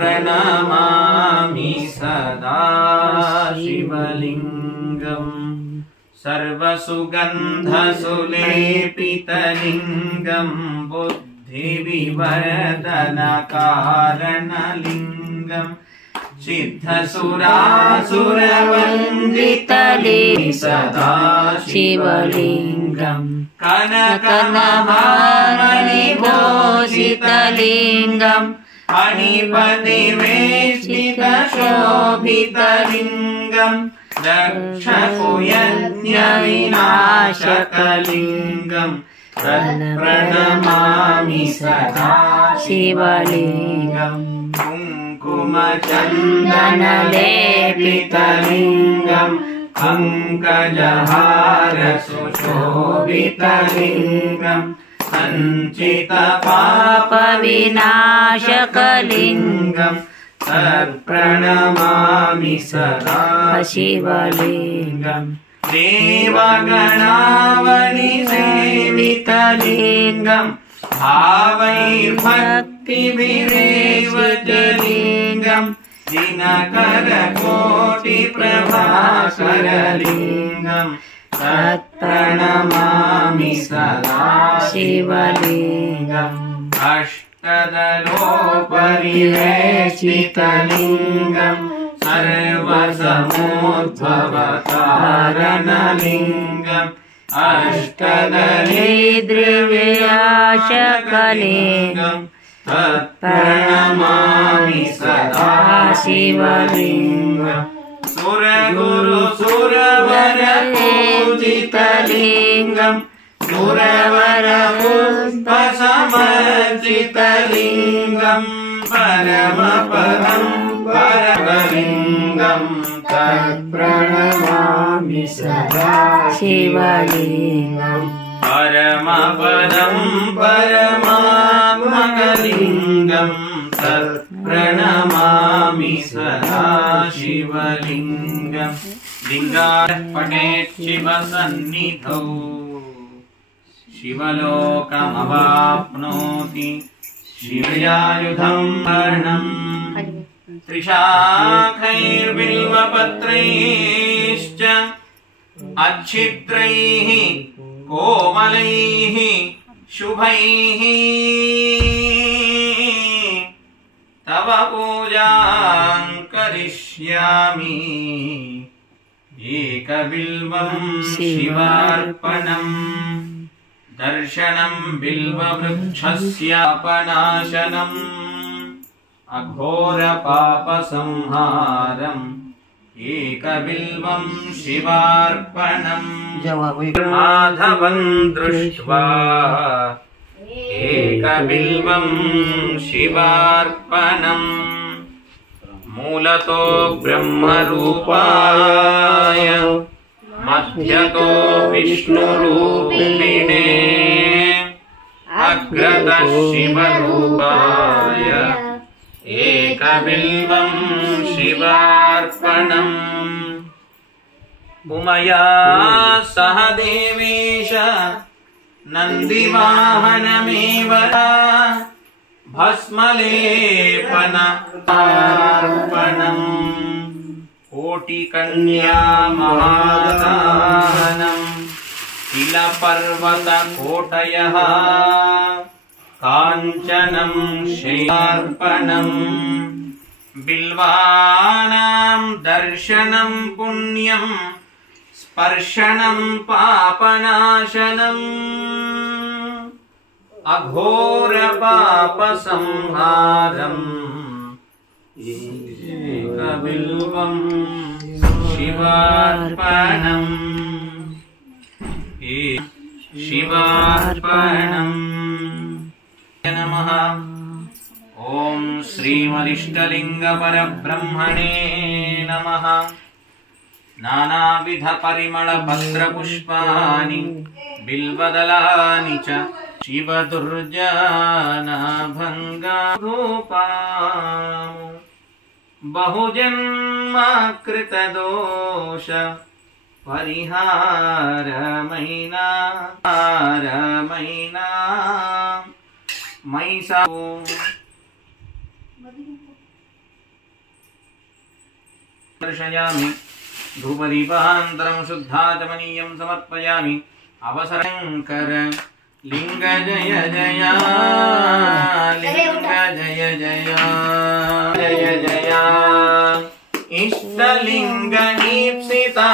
प्रणमामि सदा शिवलिङ्गम् सर्वसुगन्धसुलेपितलिङ्गम् बुद्धिविवर्धनकारणलिङ्गम् सिद्धसुरासुरवन्दितलिङ्गम् सदा शिवलिङ्गम् कनकमहामणिभूषितलिङ्गम् मणिपतिवेष्टितशोभितलिङ्गम् दक्षकुयज्ञविनाशकलिङ्गम् प्रणमामि सदा शिवलिङ्गम् कुङ्कुमचन्दनलेपितलिङ्गम् पङ्कजहार सुशोभितलिङ्गम् सञ्चितपापविनाशकलिङ्गम् तत्प्रणमामि सदा शिवलिङ्गम् देवगणावलिसेवितलिङ्गम् भावैर्भक्तिभिरेव च लिङ्गम् दिनकरकोटिप्रभाकरलिङ्गम् तत्प्रणमामि सदा शिवलिङ्गम् अष्टदलोपरिवेष्टितलिङ्गम् सर्वसमोद्भवकारणलिङ्गम् अष्टदलीद्रिव्याशकलिङ्गम् तत्प्रणमामि सदा शिवलिङ्गम् सुरगुरु सुरवरपूजितलिङ्गम् सुरवरपुष्पसमर्जितलिङ्गम् परमपदं परमलिङ्गम् तत्प्रणमामि सदा शिवलिङ्गम् परमपदं परमात्मकलिङ्गम् तत्प्रणमामि सदा शिवलिङ्गम् लिङ्गार्पणेत् शिवसन्निधौ शिवलोकमवाप्नोति शिवयायुधं वर्णम् त्रिशाखैर्बिल्वपत्रैश्च अच्छिद्रैः कोमलैः शुभैः तव पूजां करिष्यामि एकबिल्वं शिवार्पणम् दर्शनं बिल्ववृक्षस्यापनाशनम् अघोरपापसंहारम् एकबिल्वं शिवार्पणम् माधवं दृष्ट्वा एकबिल्वं शिवार्पणम् मूलतो ब्रह्मरूपाय मध्यतो विष्णुरूपिणे अग्रतः शिवरूपाय एकबिल्वं शिवार्पणम् उमया सह देवेश नन्दिवाहनमेव भस्मलेपनार्पणम् कोटिकन्या महादानम् तिलपर्वतकोटयः काञ्चनं शिवार्पणम् बिल्वानां दर्शनं पुण्यम् स्पर्शनं पापनाशनम् अघोरपापसंहारम् एकबिल्वं शिवार्पणम् शिवार्पणम् नमः। ॐ श्रीमदिष्टलिङ्गपरब्रह्मणे नमः। नानाविधपरिमलपत्रपुष्पाणि बिल्वदलानि च शिवदुर्जनभङ्गधूपाम् बहुजन्मकृतदोष परिहारमैना मैसा दर्शयामि धूपदीपान्तरं शुद्धाचमनीयं समर्पयामि अवसरङ्कर लिंग जय जय लिंग जय जय जय जय इष्टलिंग ईप्सिता